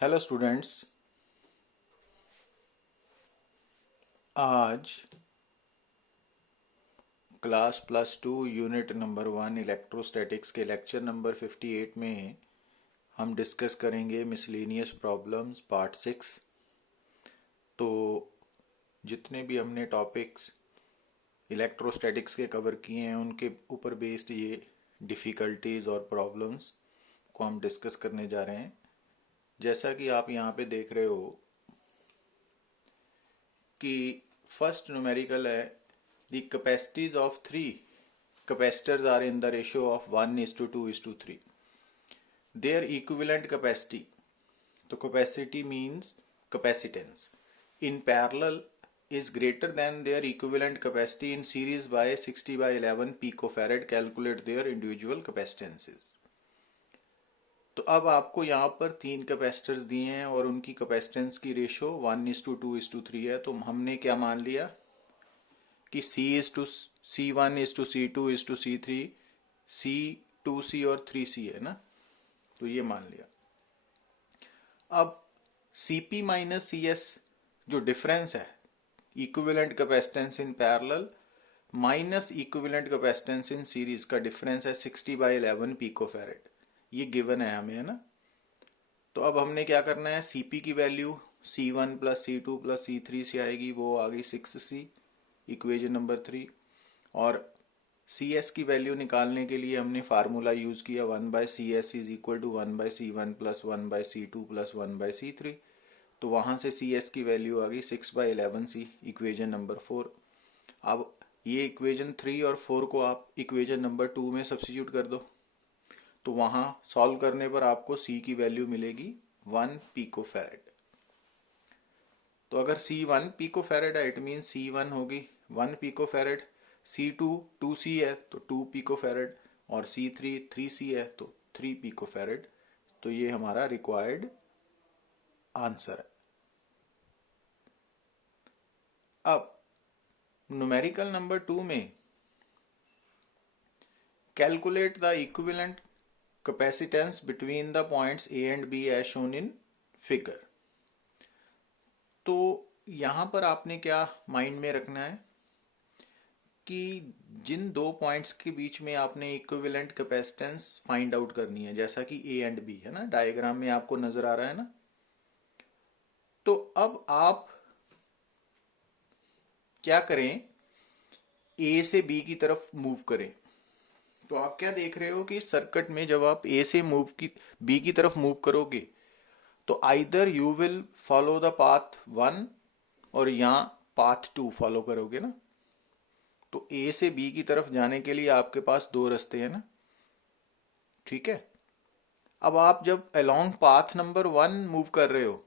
Hello students. आज class +2 unit number 1 electrostatics के lecture number 58 में हम डिस्कस करेंगे मिसलेनियस प्रॉब्लम्स पार्ट 6। तो जितने भी हमने टॉपिक्स इलेक्ट्रोस्टैटिक्स के कवर किए हैं उनके ऊपर बेस्ड ये डिफ़िकल्टीज और प्रॉब्लम्स को हम डिस्कस करने जा रहे हैं। जैसा कि आप यहाँ पे देख रहे हो कि फर्स्ट न्यूमेरिकल है the capacities of three capacitors are in the ratio of 1:2:3. Their equivalent capacity, तो capacity means capacitance, in parallel is greater than their equivalent capacity in series by 60/11 picofarad. Calculate their individual capacitances. तो अब आपको यहाँ पर तीन capacitors दिए हैं और उनकी कैपेसिटेंस की रेशो 1:2:3 है। तो हमने क्या मान लिया कि C1:C2:C3 C2C और 3C है ना, तो ये मान लिया। अब Cp माइनस CS जो डिफरेंस है equivalent capacitance in parallel minus equivalent capacitance in series का डिफरेंस है 60/11 पिकोफैरेड। ये गिवन है हमें, है ना। तो अब हमने क्या करना है, Cp की वैल्यू C1 + C2 + C3 से आएगी, वो आ गई 6C, इक्वेशन नंबर 3। और सी एस की वैल्यू निकालने के लिए हमने फार्मूला यूज़ किया 1/CS is equal to 1/C1 + 1/C2 + 1/C3। तो वहाँ से सी एस की वैल्यू आ गई 6/11C, इक्वेशन नंबर 4। अब ये इक्वेशन 3 और 4 को आप इक्वेशन नंबर 2 में सब्स्टिट्यूट कर दो, तो वहाँ सॉल्व करने पर आपको C की वैल्यू मिलेगी 1 पिकोफैरेड। तो अगर C1 पिकोफैरेड है इट मीन C1 होगी 1 पिकोफैरेड, C2 2C है तो 2 पिकोफैरेड, और C3 3C है तो 3 पिकोफैरेड। तो ये हमारा रिक्वायर्ड आंसर है। अब न्यूमेरिकल नंबर 2 में calculate the equivalent capacitance between the points A and B as shown in figure. तो यहाँ पर आपने क्या माइंड में रखना है कि जिन दो पॉइंट्स के बीच में आपने इक्विवेलेंट कैपेसिटेंस फाइंड आउट करनी है, जैसा कि A एंड B है ना, डायग्राम में आपको नजर आ रहा है ना। तो अब आप क्या करें, A से B की तरफ मूव करें। तो आप क्या देख रहे हो कि सर्किट में जब आप A से B की तरफ मूव करोगे तो either you will follow the path 1 और यहाँ पाथ 2 फॉलो करोगे ना। तो A से B की तरफ जाने के लिए आपके पास दो रास्ते हैं ना, ठीक है। अब आप जब अलोंग पाथ नंबर 1 मूव कर रहे हो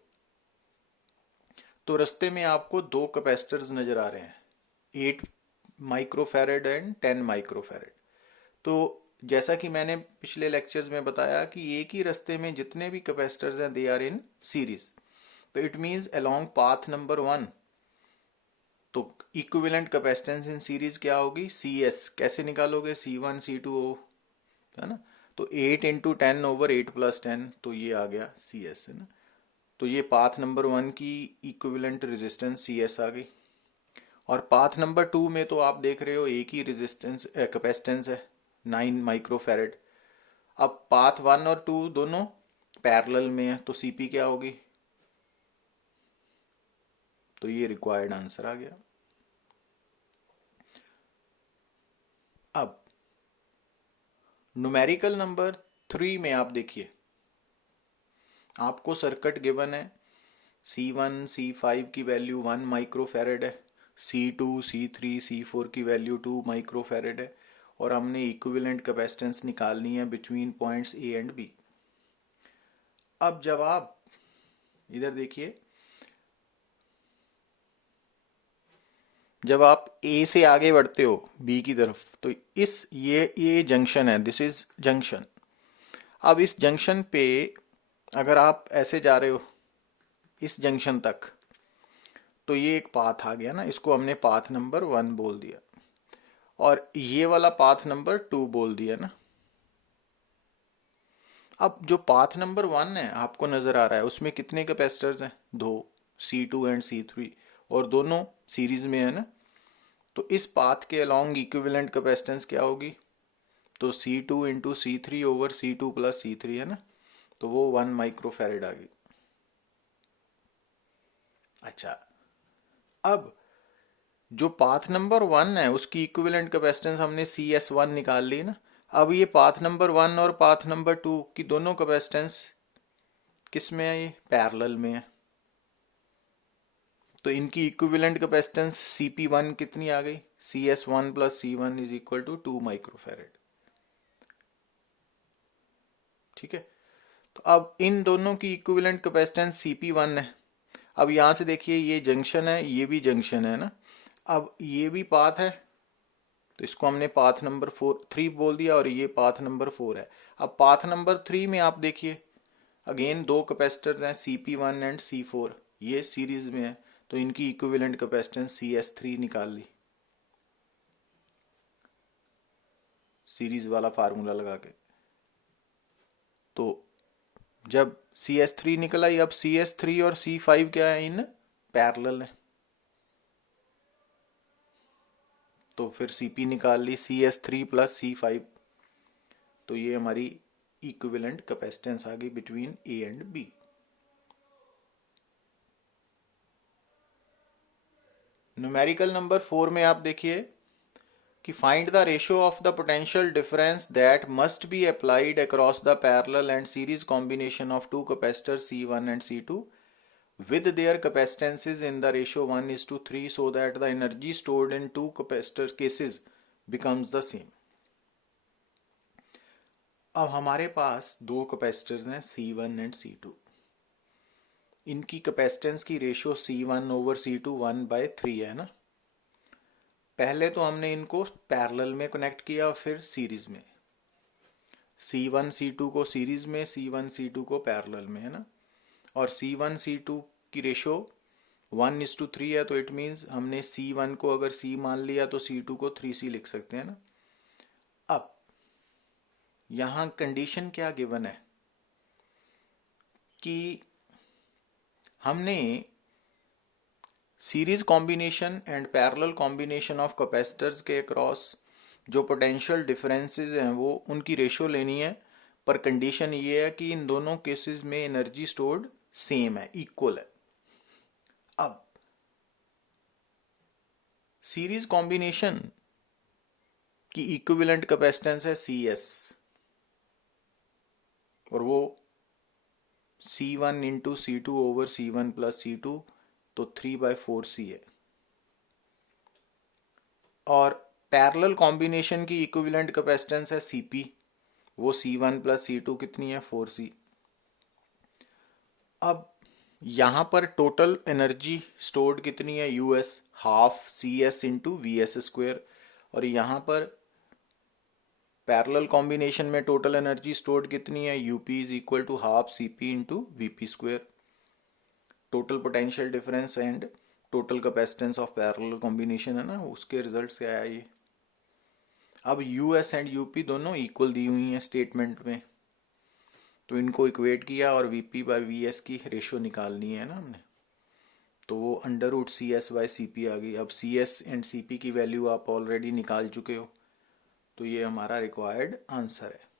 तो रास्ते में आपको दो कैपेसिटर्स नजर आ रहे हैं, 8 माइक्रोफैरेड एंड 10 माइक्रोफैरेड। तो जैसा कि मैंने पिछले लेक्चर्स में बताया कि एक ही रास्ते में जितने भी कैपेसिटर्स हैं दे आर इन सीरीज। तो it means along path number 1 तो इक्विवेलेंट कैपेसिटेंस इन सीरीज क्या होगी, CS। कैसे निकालोगे, C1 C2 है ना। तो 8 × 10/8 + 10, तो ये आ गया CS, है ना। तो ये पाथ नंबर 1 की इक्विवेलेंट रेजिस्टेंस CS आ गई। और पाथ नंबर 2 में तो आप देख रहे हो एक ही रेजिस्टेंस कैपेसिटेंस है 9 माइक्रोफैरेड। अब पाथ 1 और 2 दोनों पैरेलल में है तो CP क्या होगी, तो ये रिक्वायर्ड आंसर आ गया। अब न्यूमेरिकल नंबर 3 में आप देखिए, आपको सर्किट गिवन है C1 C5 की वैल्यू 1 माइक्रोफैरेड है, C2 C3 C4 की वैल्यू 2 माइक्रोफैरेड है, और हमने इक्विवेलेंट कैपेसिटेंस निकालनी है between points A and B। अब जब आप इधर देखिए, जब आप A से आगे बढ़ते हो B की तरफ तो ये जंक्शन है, दिस इज जंक्शन। अब इस जंक्शन पे अगर आप ऐसे जा रहे हो इस जंक्शन तक तो ये एक पाथ आ गया ना, इसको हमने पाथ नंबर 1 बोल दिया, और ये वाला पाथ नंबर 2 बोल दिया ना। अब जो पाथ नंबर 1 है आपको नजर आ रहा है उसमें कितने कैपेसिटर्स हैं? दो, C2 एंड C3, और दोनों सीरीज में है ना। तो इस पाथ के अलोंग इक्विवेलेंट कैपेसिटेंस क्या होगी? तो C2 into C3 over C2 plus C3 है ना, तो वो 1 माइक्रोफेरेड आ गई। अच्छा, अब जो पाथ नंबर 1 है उसकी इक्विवेलेंट कैपेसिटेंस हमने CS1 निकाल ली ना। अब ये पाथ नंबर 1 और पाथ नंबर 2 की दोनों कैपेसिटेंस किस में है? ये पैरेलल में है। तो इनकी इक्विवेलेंट कैपेसिटेंस CP1 कितनी आ गई? CS1 plus C1 is equal to 2 microfarad. ठीक है, तो अब इन दोनों की इक्विवेलेंट कैपेसिटेंस CP1 है। अब यहां से देखिए ये जंक्शन है, ये भी जंक्शन है ना। अब ये भी पाथ है, तो इसको हमने पाथ नंबर 3 बोल दिया, और ये पाथ नंबर 4 है। अब पाथ नंबर 3 में आप देखिए अगेन दो कैपेसिटर्स हैं CP1 एंड C4, ये सीरीज में है, तो इनकी इक्विवेलेंट कैपेसिटेंस CS3 निकाल ली सीरीज वाला फार्मूला लगा के। तो जब CS3 निकला, अब CS3 और C5 क्या है? इन पैरेलल है, तो फिर CP निकाल ली CS3 प्लस C5, तो ये हमारी इक्विवेलेंट कैपेसिटेंस आ गई between A and B। Numerical number 4 में आप देखिए कि find the ratio of the potential difference that must be applied across the parallel and series combination of two capacitor C1 and C2 with their capacitances in the ratio 1:3 so that the energy stored in two capacitor cases becomes the same। अब हमारे पास दो capacitors हैं C1 and C2, इनकी capacitance की ratio C1 over C2 1/3 है ना। पहले तो हमने इनको पैरेलल में कनेक्ट किया और फिर सीरीज में, C1 C2 को सीरीज में, C1 C2 को पैरेलल में है ना। और C1 C2 की रेशियो 1:3 है, तो इट मीन्स हमने C1 को अगर C मान लिया तो C2 को 3C लिख सकते हैं ना। अब यहां कंडीशन क्या गिवन है कि हमने series combination and parallel combination of capacitors के अक्रॉस जो पोटेंशियल डिफरेंसेस हैं वो उनकी रेशियो लेनी है, पर कंडीशन ये है कि इन दोनों केसेस में एनर्जी स्टोर्ड सेम है, इक्वल है। अब सीरीज कॉम्बिनेशन की इक्विवेलेंट कैपेसिटेंस है CS, और वो C1 into C2 over C1 plus C2, तो 3/4C है। और पैरेलल कॉम्बिनेशन की इक्विवेलेंट कैपेसिटेंस है CP, वो C1 प्लस C2 कितनी है? 4C। अब यहां पर टोटल एनर्जी स्टोर्ड कितनी है? US half CS into VS², और यहां पर पैरेलल कॉम्बिनेशन में टोटल एनर्जी स्टोर्ड कितनी है? UP is equal to half CP into VP²। Total potential difference and total capacitance of parallel combination है ना, उसके रिजल्ट से आया ये। अब US एंड UP दोनों इक्वल दी हुई हैं स्टेटमेंट में, तो इनको इक्वेट किया और VP/VS की रेशियो निकालनी है ना हमने, तो वो √CS/CP आ गई। अब CS एंड CP की वैल्यू आप ऑलरेडी निकाल चुके हो, तो ये हमारा रिक्वायर्ड आंसर है।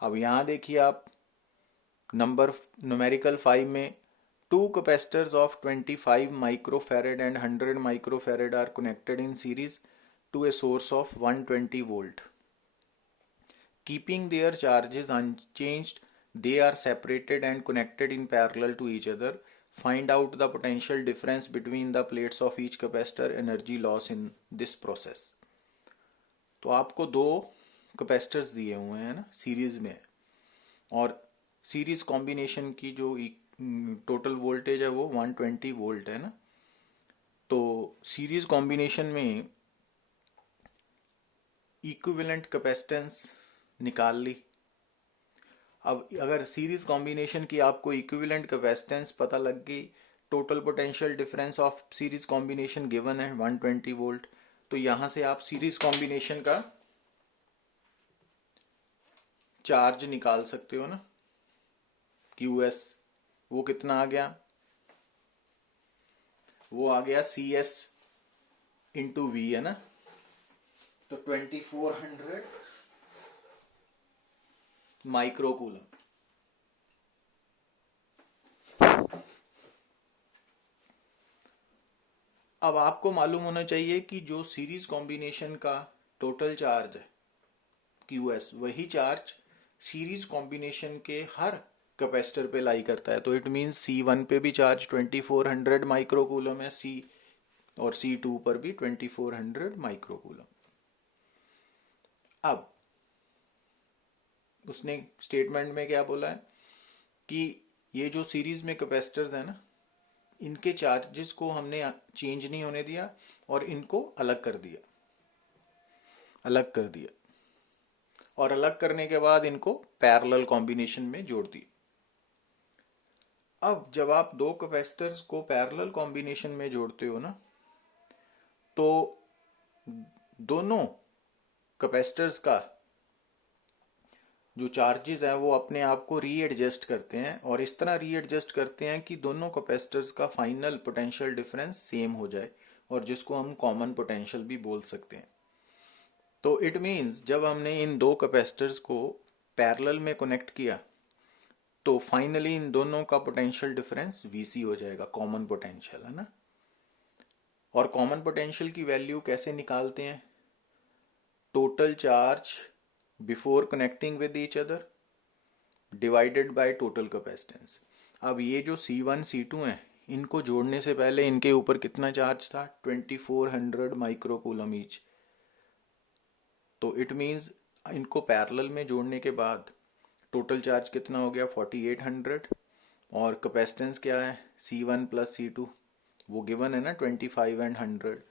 अब यहां देखिए आप नंबर न्यूमेरिकल 5 में two capacitors of 25 microfarad and 100 microfarad are connected in series to a source of 120 volt. Keeping their charges unchanged, they are separated and connected in parallel to each other. Find out the potential difference between the plates of each capacitor, energy loss in this process. तो आपको दो capacitors दिए हुए हैं ना series में, और series combination की जो टोटल वोल्टेज है वो 120 वोल्ट है ना। तो सीरीज कॉम्बिनेशन में इक्विवेलेंट कैपेसिटेंस निकाल ली। अब अगर सीरीज कॉम्बिनेशन की आपको इक्विवेलेंट कैपेसिटेंस पता लग गई, total potential difference of series combination given है 120 वोल्ट। तो यहां से आप सीरीज कॉम्बिनेशन का चार्ज निकाल सकते हो ना, QS। वो कितना आ गया, वो आ गया CS इंटू V है ना। तो 2400 माइक्रोकूलम। अब आपको मालूम होना चाहिए कि जो सीरीज कॉम्बिनेशन का टोटल चार्ज है QS, वही चार्ज सीरीज कॉम्बिनेशन के हर कैपेसिटर पे लाई करता है। तो इट मींस C1 पे भी चार्ज 2400 माइक्रोकूलम है, और C2 पर भी 2400 माइक्रोकूलम। अब उसने स्टेटमेंट में क्या बोला है कि ये जो सीरीज में कैपेसिटर्स है ना, इनके चार्जेस को हमने चेंज नहीं होने दिया और इनको अलग कर दिया, और अलग करने के बाद इनको पैरेलल कॉम्बिनेशन में जोड़ दिया। अब जब आप दो कैपेसिटर्स को पैरेलल कॉम्बिनेशन में जोड़ते हो ना, तो दोनों कैपेसिटर्स का जो चार्जेस है वो अपने आप को रीएडजस्ट करते हैं, और इस तरह रीएडजस्ट करते हैं कि दोनों कैपेसिटर्स का फाइनल पोटेंशियल डिफरेंस सेम हो जाए, और जिसको हम कॉमन पोटेंशियल भी बोल सकते हैं। तो इट मीन्स जब हमने इन दो कैपेसिटर्स को पैरेलल में कनेक्ट किया, तो फाइनली इन दोनों का पोटेंशियल डिफरेंस VC हो जाएगा, कॉमन पोटेंशियल है ना। और कॉमन पोटेंशियल की वैल्यू कैसे निकालते हैं, total charge before connecting with each other divided by total capacitance. अब ये जो C1 C2 हैं, इनको जोड़ने से पहले इनके ऊपर कितना चार्ज था, 2400 माइक्रोकूलम ईच। तो इट मींस इनको पैरेलल में जोड़ने के बाद टोटल चार्ज कितना हो गया, 4800, और कैपेसिटेंस क्या है, C1 प्लस C2, वो गिवन है ना 25 एंड 100।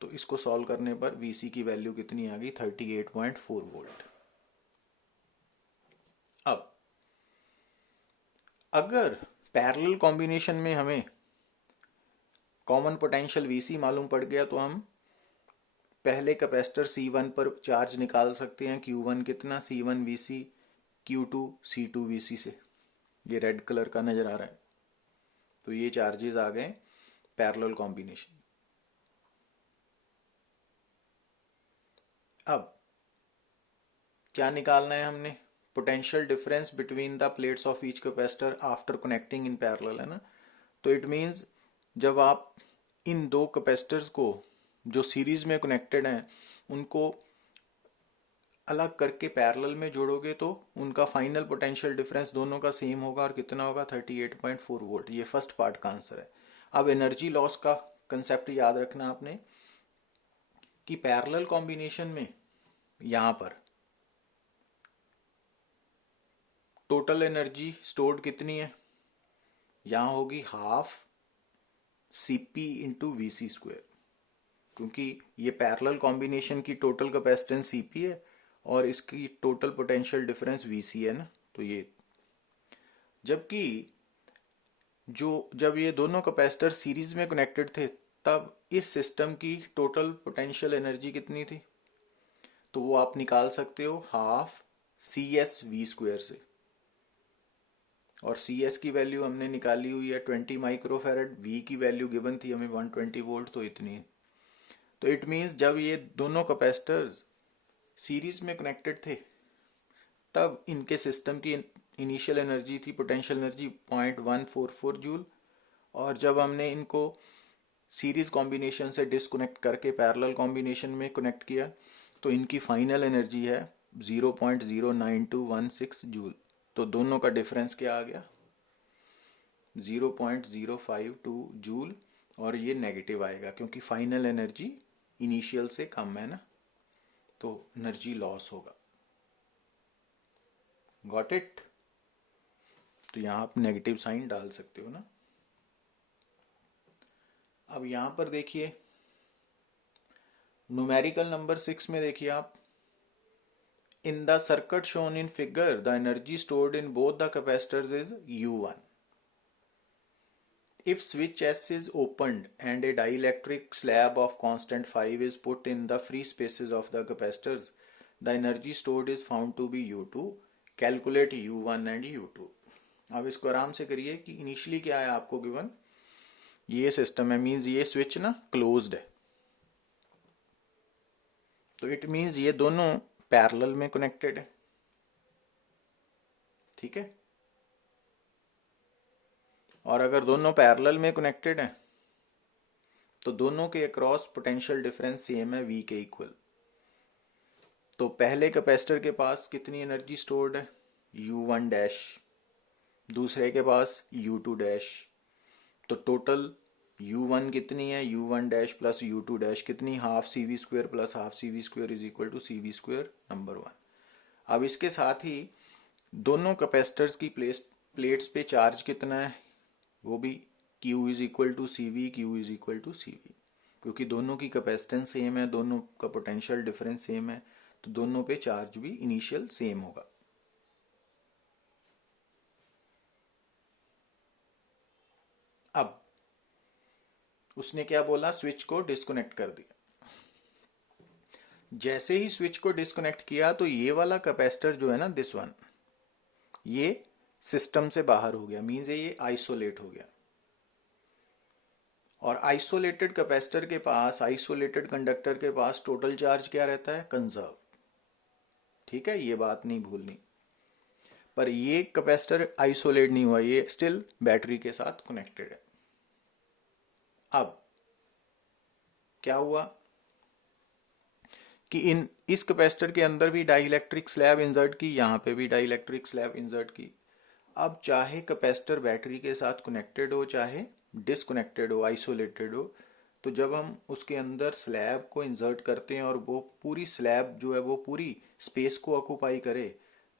तो इसको सॉल्व करने पर VC की वैल्यू कितनी आ गई, 38.4 वोल्ट। अब अगर पैरेलल कॉम्बिनेशन में हमें कॉमन पोटेंशियल VC मालूम पड़ गया, तो हम पहले कैपेसिटर C1 पर चार्ज निकाल सकते हैं, Q1 कितना, C1 VC, Q2 C2 VC से। ये रेड कलर का नजर आ रहा है। तो ये चार्जेस आ गए पैरेलल कॉम्बिनेशन। अब क्या निकालना है हमने, potential difference between the plates of each capacitor after connecting in parallel है ना। तो इट मींस जब आप इन दो कैपेसिटर्स को जो सीरीज में कनेक्टेड हैं उनको अलग करके पैरेलल में जोड़ोगे, तो उनका फाइनल पोटेंशियल डिफरेंस दोनों का सेम होगा, और कितना होगा, 38.4 वोल्ट। ये फर्स्ट पार्ट का आंसर है। अब एनर्जी लॉस का कंसेप्ट याद रखना आपने कि पैरेलल कॉम्बिनेशन में यहां पर टोटल एनर्जी स्टोर्ड कितनी है, यहां होगी half CP into VC square, क्योंकि ये पैरेलल कॉम्बिनेशन की टोटल कैपेसिटेंस CP है और इसकी टोटल पोटेंशियल डिफरेंस VC है ना। तो ये जबकि जब ये दोनों कैपेसिटर सीरीज में कनेक्टेड थे, तब इस सिस्टम की टोटल पोटेंशियल एनर्जी कितनी थी, तो वो आप निकाल सकते हो हाफ CS V स्क्वायर से। और CS की वैल्यू हमने निकाली हुई है 20 माइक्रोफेरेड, V की वैल्यू गिवन थी हमें 120 वोल्ट, तो इतनी। तो इट मीन्स जब ये दोनों कैपेसिटर्स सीरीज में कनेक्टेड थे, तब इनके सिस्टम की इनिशियल एनर्जी थी, पोटेंशियल एनर्जी 0.144 जूल, और जब हमने इनको सीरीज कॉम्बिनेशन से डिसकनेक्ट करके पैरेलल कॉम्बिनेशन में कनेक्ट किया, तो इनकी फाइनल एनर्जी है 0.09216 जूल। तो दोनों का डिफरेंस क्या आ गया, 0.052 जूल, और ये नेगेटिव आएगा क्योंकि फाइनल एनर्जी इनिशियल से कम है ना, तो एनर्जी लॉस होगा। Got it. तो यहां आप नेगेटिव साइन डाल सकते हो ना। अब यहां पर देखिए न्यूमेरिकल नंबर 6 में देखिए आप, in the circuit shown in figure the energy stored in both the capacitors is U1। If switch S is opened and a dielectric slab of constant 5 is put in the free spaces of the capacitors, the energy stored is found to be U2. Calculate U1 and U2. अब इसको आराम से करिए कि initially क्या है आपको given, ये सिस्टम है, मींस ये स्विच ना क्लोज्ड है, तो इट मींस ये दोनों पैरेलल में कनेक्टेड है, ठीक है। और अगर दोनों पैरेलल में कनेक्टेड हैं तो दोनों के अक्रॉस पोटेंशियल डिफरेंस सेम है, V के इक्वल। तो पहले कैपेसिटर के पास कितनी एनर्जी स्टोर्ड है, U1 डैश, दूसरे के पास U2 डैश। तो टोटल U1 कितनी है, U1 dash plus U2 dash कितनी, half CV square plus half CV square is equal to CV square number 1। अब इसके साथ ही दोनों कैपेसिटर्स की प्लेट्स पे चार्ज कितना है, वो भी Q is equal to CV, Q is equal to CV, क्योंकि दोनों की कैपेसिटेंस सेम है, दोनों का पोटेंशियल डिफरेंस सेम है, तो दोनों पे चार्ज भी इनिशियल सेम होगा। अब उसने क्या बोला, स्विच को डिस्कनेक्ट कर दिया। जैसे ही स्विच को डिस्कनेक्ट किया तो ये वाला कैपेसिटर जो है ना, दिस वन, ये सिस्टम से बाहर हो गया, मींस ये आइसोलेट हो गया। और आइसोलेटेड कैपेसिटर के पास, आइसोलेटेड कंडक्टर के पास टोटल चार्ज क्या रहता है, कंजर्व, ठीक है, ये बात नहीं भूलनी। पर ये कैपेसिटर आइसोलेट नहीं हुआ, ये स्टिल बैटरी के साथ कनेक्टेड है। अब क्या हुआ कि इस कैपेसिटर के अंदर भी डाइलेक्ट्रिक स्लैब इंसर्ट की, यहां पे भी डाइलेक्ट्रिक स्लैब इंसर्ट की। अब चाहे कैपेसिटर बैटरी के साथ कनेक्टेड हो चाहे डिसकनेक्टेड हो, आइसोलेटेड हो, तो जब हम उसके अंदर स्लैब को इंसर्ट करते हैं और वो पूरी स्लैब जो है वो पूरी स्पेस को ऑक्यूपाई करे,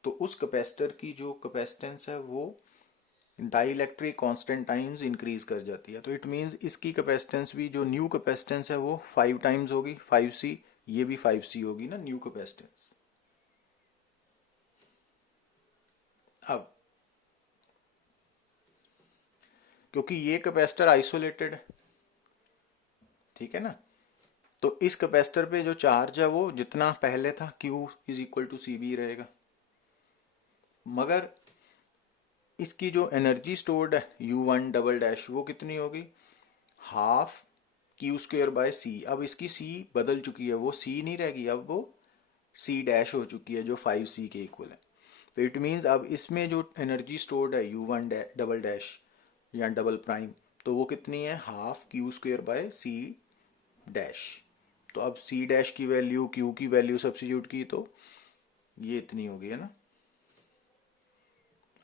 तो उस कैपेसिटर की जो कैपेसिटेंस है वो डाइलेक्ट्रिक कांस्टेंट टाइम्स इंक्रीज कर जाती है। तो इट मींस इसकी कैपेसिटेंस भी, जो न्यू कैपेसिटेंस है वो 5 टाइम्स होगी, 5C, ये भी 5C होगी ना न्यू कैपेसिटेंस। अब क्योंकि ये कैपेसिटर आइसोलेटेड है, ठीक है ना, तो इस कैपेसिटर पे जो चार्ज है वो जितना पहले था Q is equal to CV रहेगा, मगर इसकी जो एनर्जी स्टोर्ड है U1 डबल डैश वो कितनी होगी, half Q square by C। अब इसकी C बदल चुकी है, वो C नहीं रहेगी, अब वो C डैश हो चुकी है जो 5C के इक्वल है। तो इट मीन्स अब इसमें जो एनर्जी स्टोर्ड है U1 डबल डैश या डबल प्राइम, तो वो कितनी है, half Q square by C dash. तो अब C डैश की वैल्यू, Q की वैल्यू सब्स्टिट्यूट की तो ये इतनी होगी, है ना।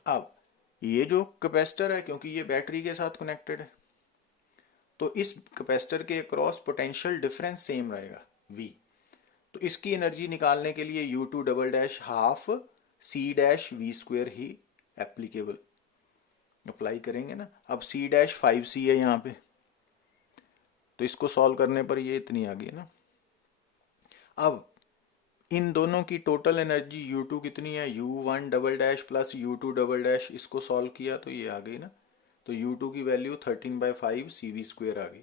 अब ये जो कैपेसिटर है, क्योंकि ये बैटरी के साथ कनेक्टेड है, तो इस कैपेसिटर के अक्रॉस पोटेंशियल डिफरेंस सेम रहेगा V। तो इसकी एनर्जी निकालने के लिए U2 double dash half C dash V square ही एप्लीकेबल, अप्लाई करेंगे ना। अब C डैश 5C है यहाँ पे, तो इसको सॉल्व करने पर ये इतनी आ गई ना। अब इन दोनों की टोटल एनर्जी U2 कितनी है, U1 double dash plus U2 double dash, इसको सॉल्व किया तो ये आ गई ना। तो U2 की वैल्यू 13/5 CV स्क्वेयर आ गई।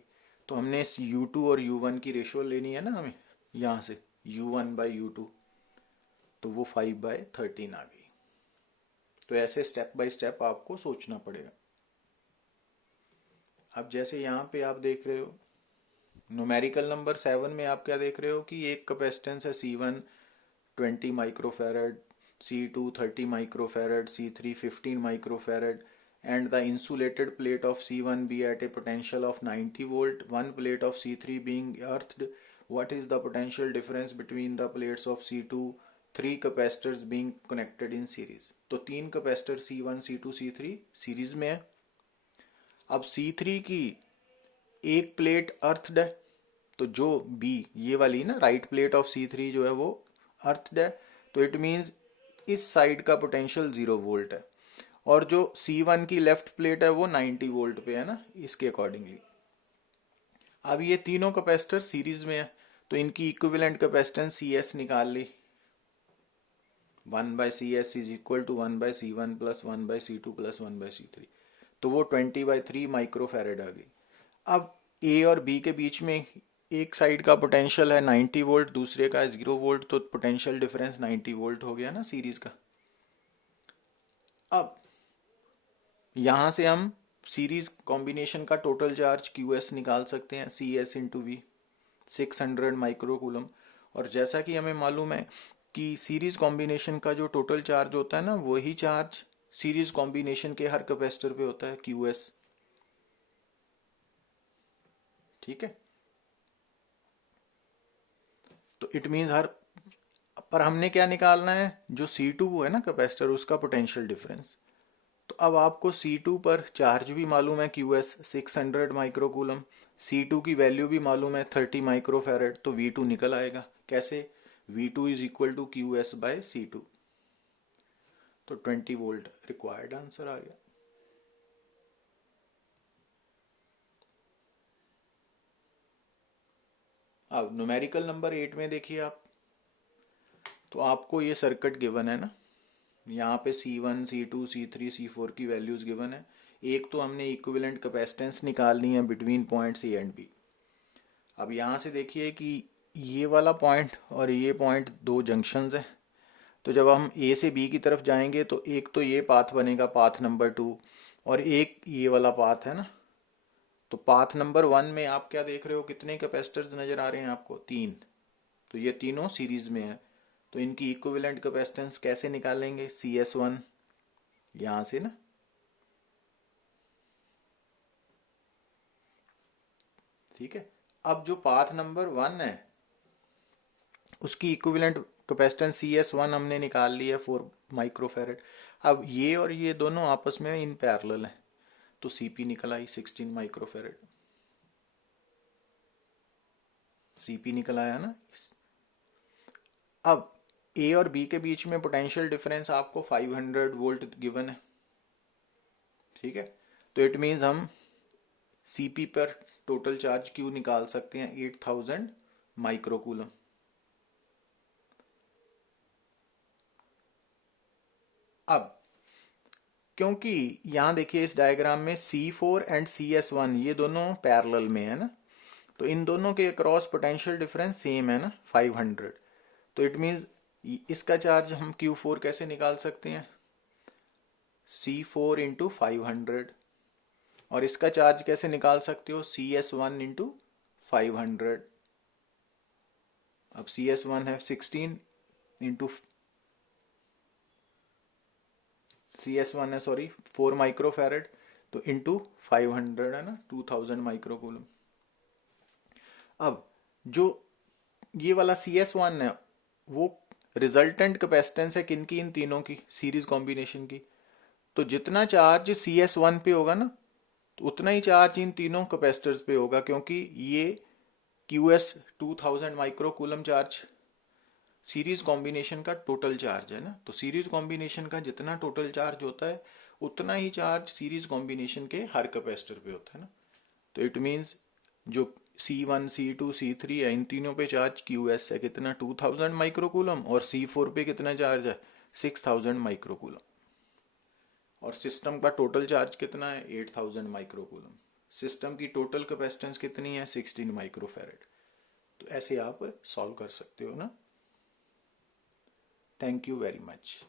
तो हमने इस U2 और U1 की रेशियो लेनी है ना हमें, यहाँ से U1/U2, तो वो 5/13 आ गई। तो ऐसे स्टेप बाय स्टेप आपको सोचना पड़ेगा। अब जैसे यहाँ पे आप देख रहे हो न्यूमेरिकल नंबर 7 में आप क्या देख रहे हो कि एक कैपेसिटेंस है C1 20 microfarad, C2 30 microfarad, C3 15 microfarad, and the insulated plate of C1 be at a potential of 90 volt, one plate of C3 being earthed. What is the potential difference between the plates of C2? Three capacitors being connected in series. तो तीन capacitor C1 C2 C3 series में है। अब C3 की एक plate अर्थड है, तो जो B ये वाली ना राइट प्लेट ऑफ C3 जो है वो अर्थड है, तो इट मीन्स इस साइड का पोटेंशियल 0 वोल्ट है, और जो C1 की लेफ्ट प्लेट है वो 90 वोल्ट पे है ना, इसके अकॉर्डिंगली। अब ये तीनों कैपेसिटर सीरीज में है, तो इनकी इक्विवेलेंट कैपेसिटेंस CS निकाल ली, 1/CS is equal to 1/C1 plus 1/C2 plus 1/C3। तो वो 20/3 माइक्रोफैरेड आ गई। अब ए और बी के बीच में एक साइड का पोटेंशियल है 90 वोल्ट, दूसरे का है 0 वोल्ट, तो पोटेंशियल डिफरेंस 90 वोल्ट हो गया ना सीरीज का। अब यहां से हम सीरीज कॉम्बिनेशन का टोटल चार्ज क्यू एस निकाल सकते हैं, C S into V, 600 microcoulomb. और जैसा कि हमें मालूम है कि सीरीज कॉम्बिनेशन का जो टोटल चार्ज होता है ना, वही चार्ज सीरीज कॉम्बिनेशन के हर कैपेसिटर पे होता है, क्यू एस। ठीक है, तो इट मीन्स हर, पर हमने क्या निकालना है, जो C2 है ना कैपेसिटर, उसका पोटेंशियल डिफरेंस। तो अब आपको C2 पर चार्ज भी मालूम है, QS 600 माइक्रोकूलम, C2 की वैल्यू भी मालूम है 30 माइक्रोफैरेड, तो V2 निकल आएगा। कैसे? V2 is equal to QS by C2। तो 20 वोल्ट रिक्वायर्ड आंसर आ गया। अब न्यूमेरिकल नंबर 8 में देखिए आप, तो आपको ये सर्किट गिवन है ना, यहाँ पे C1, C2, C3, C4 की वैल्यूज गिवन है। एक तो हमने इक्विवेलेंट कैपेसिटेंस निकालनी है between points A and B. अब यहाँ से देखिए कि ये वाला पॉइंट और ये पॉइंट दो जंक्शंस हैं। तो जब हम ए से बी की तरफ जाएंगे तो एक तो ये पाथ बनेगा, पाथ नंबर 2, और एक ये वाला पाथ है ना। तो पाथ नंबर 1 में आप क्या देख रहे हो, कितने कैपेसिटर्स नजर आ रहे हैं आपको? 3। तो ये तीनों सीरीज में है, तो इनकी इक्विवेलेंट कैपेसिटेंस कैसे निकालेंगे? CS1 यहां से ना, ठीक है। अब जो पाथ नंबर 1 है उसकी इक्विवेलेंट कैपेसिटेंस CS1 हमने निकाल ली है 4 माइक्रोफैरेड। अब ये और ये दोनों आपस में इन पैरेलल है, तो CP निकल आई 16 माइक्रोफैरेड। CP निकल आया ना। अब ए और बी के बीच में पोटेंशियल डिफरेंस आपको 500 वोल्ट गिवन है, ठीक है। तो इट मीन्स हम CP पर टोटल चार्ज क्यू निकाल सकते हैं 8000 माइक्रोकूलम। अब क्योंकि यहां देखिए इस डायग्राम में C4 एंड CS1 ये दोनों पैरेलल में है ना, तो इन दोनों के अक्रॉस पोटेंशियल डिफरेंस सेम है ना, 500। तो इट मीन्स इसका चार्ज हम Q4 कैसे निकाल सकते हैं? C4 into 500। और इसका चार्ज कैसे निकाल सकते हो? CS1 into 500। अब CS1 है 16 इंटू, CS1 है सॉरी 4 माइक्रोफैरेड, तो इंटू 500 है ना, 2000 माइक्रोकूलम। अब जो ये वाला CS1 है वो रिजल्टेंट कैपेसिटेंस है किनकी? इन तीनों की, सीरीज कॉम्बिनेशन की। तो जितना चार्ज CS1 पे होगा ना, तो उतना ही चार्ज इन तीनों कैपेसिटर्स पे होगा, क्योंकि ये QS 2000 microcoulomb charge series combination का टोटल चार्ज है ना। तो सीरीज कॉम्बिनेशन का जितना टोटल चार्ज होता है उतना ही चार्ज सीरीज कॉम्बिनेशन के हर कैपेसिटर पे होता है ना। तो इट मीन्स जो C1, C2, C3 है, इन तीनों पे चार्ज QS है कितना? 2000 माइक्रोकूलम। और C4 पे कितना चार्ज है? 6000 माइक्रोकूलम। और सिस्टम का टोटल चार्ज कितना है? 8000 माइक्रोकूलम। सिस्टम की टोटल कैपेसिटेंस कितनी है? 16 माइक्रोफैरेड। तो ऐसे आप सॉल्व कर सकते हो ना। Thank you very much.